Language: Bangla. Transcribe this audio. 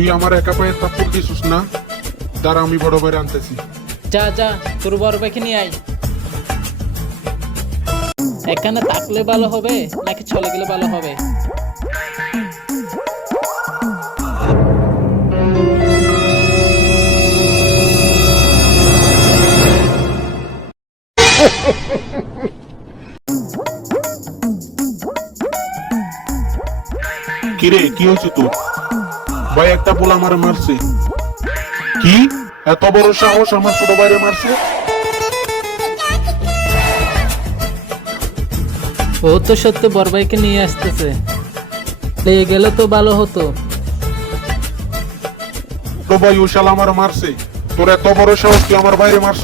তুই আমার একা পায়ে থাপ্পড় দিছিস না, দাঁড়া আমি বড় ভাইরে আনতেছি। যা যা তোর বড় ভাইকে নিয়ে আয়। এখানে থাকলে ভালো হবে নাকি চলে গেলে ভালো হবে? কিরে কি হয়েছে তোর? ভাই একটা পোলা মারে মারছে। কি এত বড় সাহস আমার ছোট ভাইরে মারছে? ও তো সত্যি বড় ভাইকে নিয়ে আসতেছে, লেগে গেলে তো ভালো হতো। তো ভাই ও শালা আমার মারছে, তোর এত বড় সাহস তুই আমার বাইরে মারছ?